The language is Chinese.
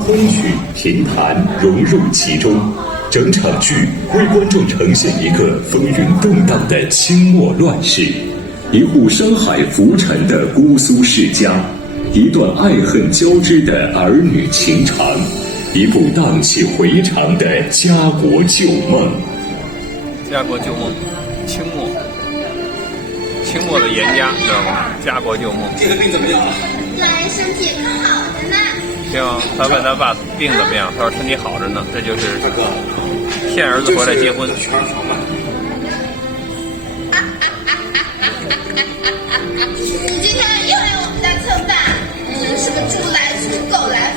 欢愉、平谈融入其中，整场剧为观众呈现一个风云动荡的清末乱世，一户山海浮沉的姑苏世家，一段爱恨交织的儿女情长，一部荡气回肠的家国旧梦。家国旧梦，清末的严家，知道吗？家国旧梦。这个病怎么样啊？来，身体可好着呢。行，他问他爸病怎么样，他说身体好着呢。这就是骗儿子回来结婚。你今天又来我们家蹭饭，真是个猪来猪狗来